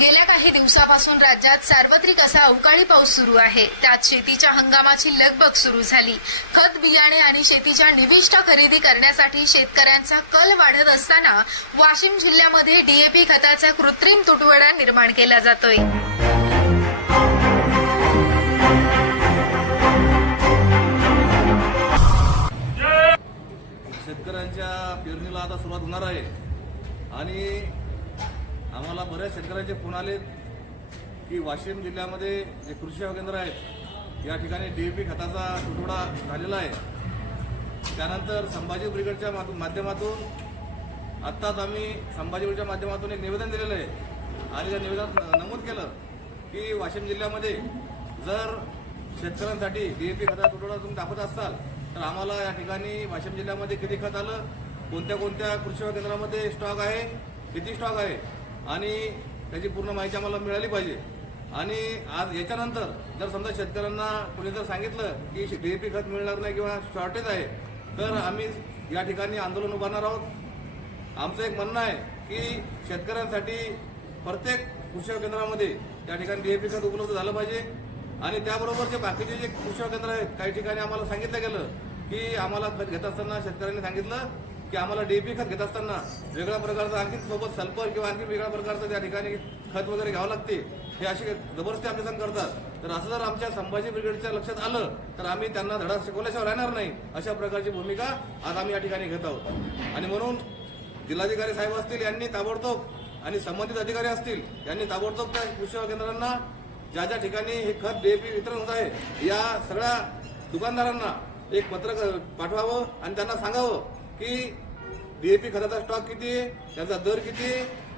गेल्या काही दिवसापासून राज्यात सार्वत्रिक असा अवकाळी पाऊस सुरू आहे. त्यात शेतीच्या हंगामाची लगबग सुरू झाली. खत बियाणे आणि शेतीच्या निविष्ठा खरेदी करण्यासाठी शेतकऱ्यांचा कल वाढत असताना वाशिम जिल्ह्यामध्ये डीएपी खताचा कृत्रिम तुटवडा निर्माण केला जातोय. शेतकऱ्यांच्या पेरणीला आता सुरुवात होणार आहे. आणि आम्हाला बऱ्याच शेतकऱ्यांचे फोन आले की वाशिम जिल्ह्यामध्ये जे कृषी सेवा केंद्र आहेत या ठिकाणी डी पी खताचा तुटवडा झालेला आहे. त्यानंतर संभाजी ब्रिगेडच्या माध्यमातून आत्ताच आम्ही संभाजी ब्रिगेडच्या माध्यमातून एक निवेदन दिलेलं आहे. आणि त्या निवेदनात नमूद केलं की वाशिम जिल्ह्यामध्ये जर शेतकऱ्यांसाठी डी ए पी खताचा तुटवडा तुम्ही दाखवत असाल तर आम्हाला या ठिकाणी वाशिम जिल्ह्यामध्ये किती खत आलं कोणत्या कोणत्या कृषी केंद्रामध्ये स्टॉक आहे किती स्टॉक आहे आणि त्याची पूर्ण माहिती आम्हाला मिळाली पाहिजे. आणि आज याच्यानंतर जर समजा शेतकऱ्यांना कुणी जर सांगितलं की डीएपी खत मिळणार नाही किंवा शॉर्टेज आहे तर आम्ही या ठिकाणी आंदोलन उभारणार आहोत. आमचं एक म्हणणं आहे की शेतकऱ्यांसाठी प्रत्येक कृषी केंद्रामध्ये त्या ठिकाणी डीएपी खत उपलब्ध झालं पाहिजे. आणि त्याबरोबर जे बाकीचे जे कृषी केंद्र आहेत काही ठिकाणी आम्हाला सांगितलं गेलं की आम्हाला खत घेत असताना शेतकऱ्यांनी सांगितलं की आम्हाला डीएपी खत घेत असताना वेगळ्या प्रकारचं आणखी सोबत सल्फर किंवा आणखी वेगळ्या प्रकारचं त्या ठिकाणी खत वगैरे घ्यावं लागते हे असे जबरदस्ती आमचे संघ करतात. तर असं जर आमच्या संभाजी ब्रिगेडच्या लक्षात आलं तर आम्ही त्यांना धडा शिकवल्याशिवाय राहणार नाही अशा प्रकारची भूमिका आज आम्ही या ठिकाणी घेत आहोत. आणि म्हणून जिल्हाधिकारी साहेब असतील यांनी ताबडतोब आणि संबंधित अधिकारी असतील यांनी ताबडतोब त्या कृषी केंद्रांना ज्या ज्या ठिकाणी हे खत डीएपी वितरण होत आहे या सगळ्या दुकानदारांना एक पत्रक पाठवावं आणि त्यांना सांगावं की डीएपी खताचा स्टॉक किती त्याचा दर किती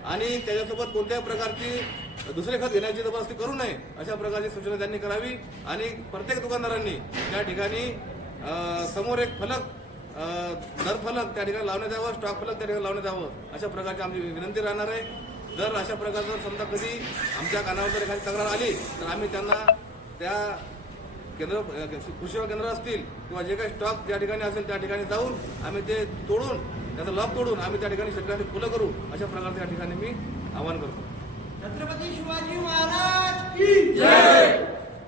आणि त्याच्यासोबत कोणत्याही प्रकारची दुसरे खत घेण्याची जबरदस्ती करू नये अशा प्रकारची सूचना त्यांनी करावी. आणि प्रत्येक दुकानदारांनी त्या ठिकाणी समोर एक फलक दर फलक त्या ठिकाणी लावण्यात यावं स्टॉक फलक त्या ठिकाणी लावण्यात यावं अशा प्रकारची आमची विनंती राहणार आहे. जर अशा प्रकारचं समजा कधी आमच्या कानावर जर एखादी तक्रार आली तर आम्ही त्यांना त्या केंद्र कृषी सेवा केंद्र असतील किंवा जे काही स्टॉक ज्या ठिकाणी असेल त्या ठिकाणी जाऊन आम्ही ते तोडून त्याचा लाभ तोडून आम्ही त्या ठिकाणी शेतकऱ्यांनी फुलं करू अशा प्रकारचं या ठिकाणी मी आवाहन करतो. छत्रपती शिवाजी महाराज की जय!